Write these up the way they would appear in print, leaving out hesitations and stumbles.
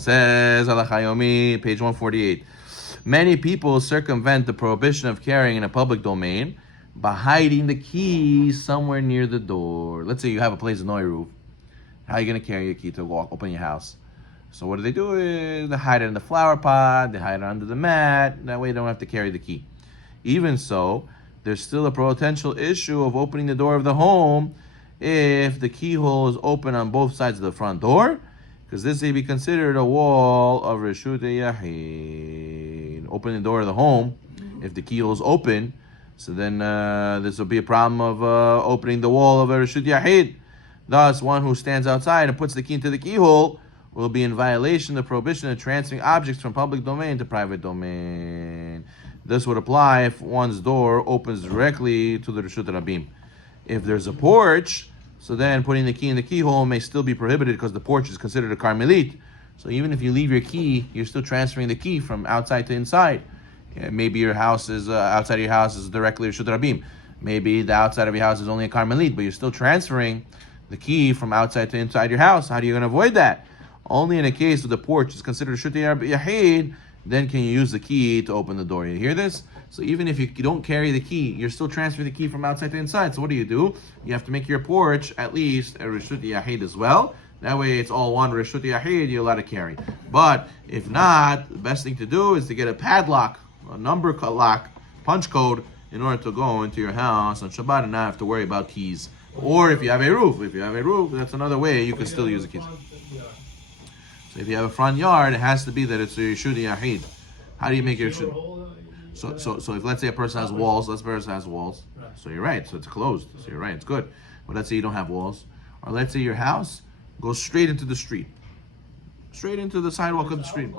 Says Halacha Yomi, page 148. Many people circumvent the prohibition of carrying in a public domain by hiding the key somewhere near the door. Let's say you have a place with no roof. How are you going to carry your key to open your house? So what do is they hide it in the flower pot, they hide it under the mat. That way you don't have to carry the key. Even so, there's still a potential issue of opening the door of the home if the keyhole is open on both sides of the front door, because this may be considered a wall of Reshut Yahid. Open the door of the home, if the keyhole is open, so then this will be a problem of opening the wall of a Reshut Yahid. Thus, one who stands outside and puts the key into the keyhole will be in violation of the prohibition of transferring objects from public domain to private domain. This would apply if one's door opens directly to the Reshut Rabim. If there's a porch, so then putting the key in the keyhole may still be prohibited because the porch is considered a Carmelit. So even if you leave your key, you're still transferring the key from outside to inside. Maybe your house is outside of your house is directly Reshut Rabim. Maybe the outside of your house is only a Carmelit, but you're still transferring the key from outside to inside your house. How are you going to avoid that? Only in a case where the porch is considered Reshut Yahid, then can you use the key to open the door. You hear this? So even if you don't carry the key, you're still transferring the key from outside to inside. So what do? You have to make your porch at least a Reshut Yahid as well. That way it's all one Reshut Yahid, you're allowed to carry. But if not, the best thing to do is to get a padlock, a number lock, punch code, in order to go into your house on Shabbat and not have to worry about keys. Or if you have a roof, that's another way you can still use the keys. So if you have a front yard, it has to be that it's a Reshut Yahid. How do you make it Reshut? So if let's say a person has walls, so you're right, so it's closed, so you're right, it's good. But let's say you don't have walls, or let's say your house goes straight into the street, straight into the sidewalk of the street.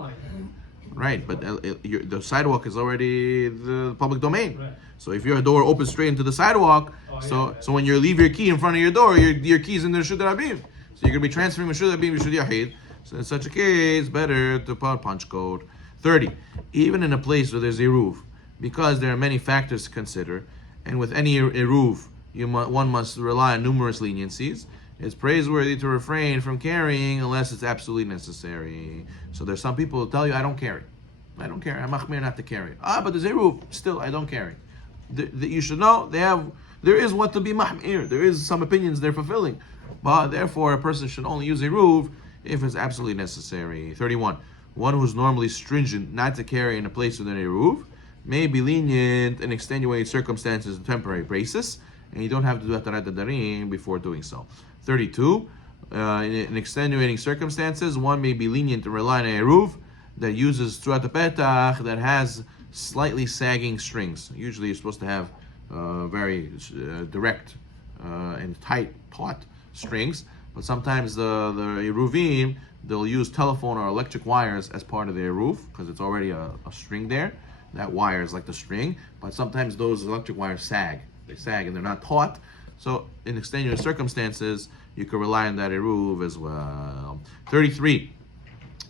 Right, but the sidewalk is already the public domain. So if your door opens straight into the sidewalk, so when you leave your key in front of your door, your key's in the Reshut Rabim. So you're going to be transferring Reshut Rabim, Reshut Yahid. So in such a case, better to put punch code. 30. Even in a place where there's a roof, because there are many factors to consider, and with any roof, one must rely on numerous leniencies, it's praiseworthy to refrain from carrying unless it's absolutely necessary. So there's some people who tell you, I don't carry. I'm machmir not to carry. But there's a roof, still I don't carry. You should know, there is what to be mahmir. There is some opinions they're fulfilling. But therefore, a person should only use a roof if it's absolutely necessary. 31. One who's normally stringent not to carry in a place within a roof may be lenient in extenuating circumstances and temporary basis, and you don't have to do atarat darim before doing so. 32. In extenuating circumstances, one may be lenient to rely on a roof that uses throughout the petach that has slightly sagging strings. Usually you're supposed to have very direct and tight taut strings, but sometimes the Eruvim, they'll use telephone or electric wires as part of their roof because it's already a string there. That wire is like the string, but sometimes those electric wires sag. They sag and they're not taut. So in extenuating circumstances, you can rely on that Eruv as well. 33.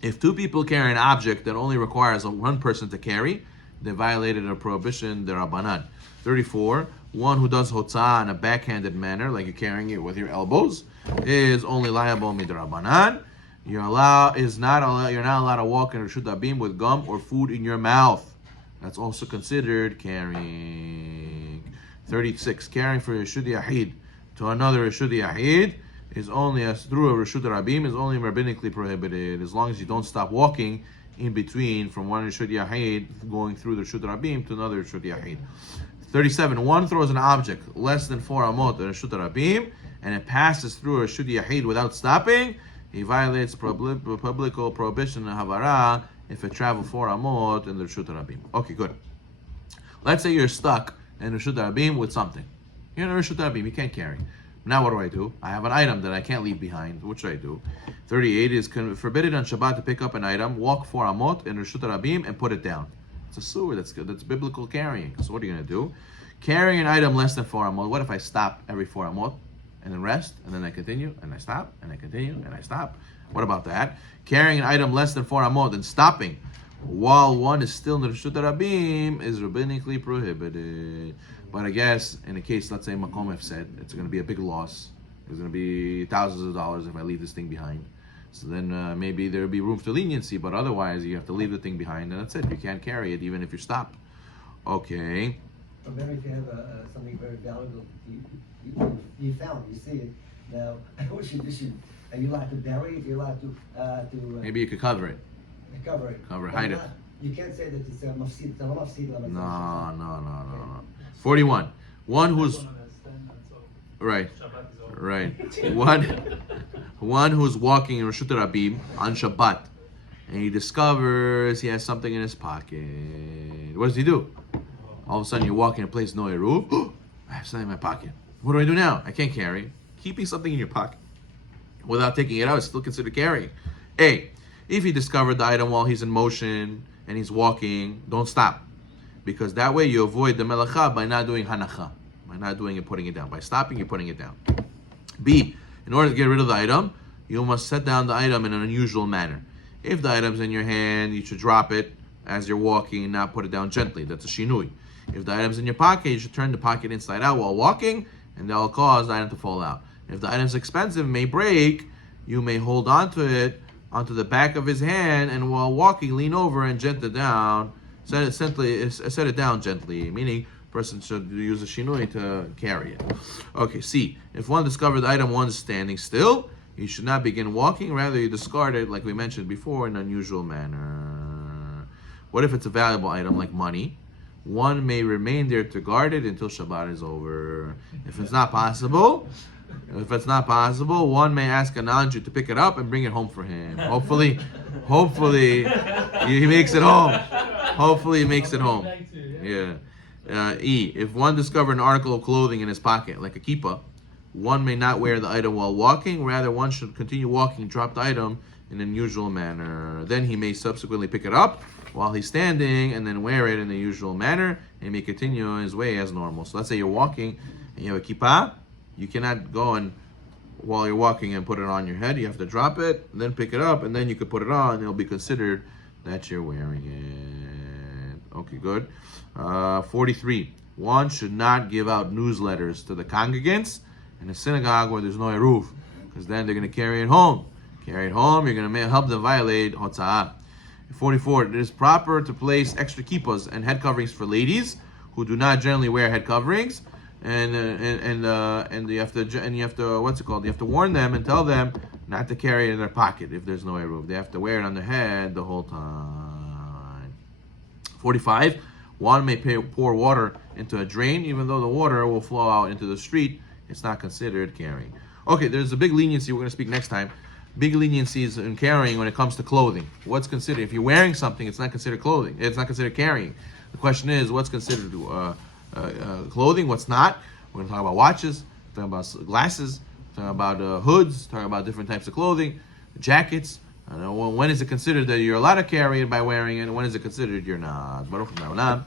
If two people carry an object that only requires one person to carry, they violated a prohibition, the Rabbanan. 34. One who does hotzah in a backhanded manner, like you're carrying it with your elbows, is only liable midrabanan. You're not allowed to walk in Reshut Rabim with gum or food in your mouth. That's also considered carrying. 36. Carrying for Reshut Yahid to another Reshut Yahid is only as through a Reshut Rabim is only rabbinically prohibited, as long as you don't stop walking in between from one Reshut Yahid going through the Reshut Rabim to another Reshut Yahid. 37. One throws an object less than 4 amot in Reshut Rabim and it passes through a Reshut Yahid without stopping, he violates public prohibition in Havara if it travels 4 amot in the Reshut Rabim. Okay, good. Let's say you're stuck in Reshut Rabim with something. You're in Reshut Rabim, you can't carry. Now what do? I have an item that I can't leave behind. What should I do? 38 is forbidden on Shabbat to pick up an item, walk 4 amot in Reshut Rabim and put it down. It's a sewer, that's good. That's biblical carrying. So what are you going to do? Carrying an item less than 4 amot. What if I stop every 4 amot and then rest and then I continue and I stop and I continue and I stop? What about that? Carrying an item less than 4 amot and stopping while one is still in the Reshut Rabim is rabbinically prohibited. But I guess in a case, let's say Makom said, it's going to be a big loss. It's going to be thousands of dollars if I leave this thing behind. So then maybe there would be room for leniency, but otherwise you have to leave the thing behind and that's it. You can't carry it even if you stop. Okay. But then if you have something very valuable, you found, you see it. Now, are you allowed to bury it? You're allowed to Maybe you could cover it. Cover it. Cover it, hide it. You can't say that it's a mafsid. No. 41. One who's right. One who's walking in Reshut Rabim on Shabbat, and he discovers he has something in his pocket. What does he do? All of a sudden, you're walking in a place, no eruv. I have something in my pocket. What do I do now? I can't carry. Keeping something in your pocket without taking it out is still considered carrying. A, if he discovered the item while he's in motion and he's walking, don't stop. Because that way you avoid the melacha by not doing hanacha. By not doing it, putting it down. By stopping, you're putting it down. B, in order to get rid of the item, you must set down the item in an unusual manner. If the item's in your hand, you should drop it as you're walking and not put it down gently. That's a shinui. If the item's in your pocket, you should turn the pocket inside out while walking, and that will cause the item to fall out. If the item's expensive, may break, you may hold onto it, onto the back of his hand, and while walking, lean over and gent it down. Set it down gently, meaning person should use a shinui to carry it. Okay, C. If one discovered the item one is standing still, you should not begin walking. Rather, you discard it, like we mentioned before, in an unusual manner. What if it's a valuable item like money? One may remain there to guard it until Shabbat is over. If it's not possible, one may ask a non-Jew to pick it up and bring it home for him. Hopefully, he makes it home. Hopefully, he makes it home. Yeah. E. If one discovered an article of clothing in his pocket, like a kippah, one may not wear the item while walking. Rather, one should continue walking, drop the item in an unusual manner. Then he may subsequently pick it up while he's standing and then wear it in the usual manner, and he may continue his way as normal. So let's say you're walking and you have a kippah. You cannot go and while you're walking and put it on your head. You have to drop it, then pick it up, and then you could put it on. It'll be considered that you're wearing it. Okay, good. 43. One should not give out newsletters to the congregants in a synagogue where there's no eruv, because then they're going to carry it home. You're going to help them violate hotza'ah. 44. It is proper to place extra kippahs and head coverings for ladies who do not generally wear head coverings, and you have to what's it called? You have to warn them and tell them not to carry it in their pocket if there's no eruv. They have to wear it on their head the whole time. 45. One may pour water into a drain, even though the water will flow out into the street. It's not considered carrying. Okay, there's a big leniency. We're going to speak next time. Big leniencies in carrying when it comes to clothing. What's considered? If you're wearing something, it's not considered clothing. It's not considered carrying. The question is, what's considered clothing? What's not? We're going to talk about watches, talking about glasses, talking about hoods, talking about different types of clothing, jackets. When is it considered that you're allowed to carry it by wearing it? And when is it considered you're not? Baruch Amen.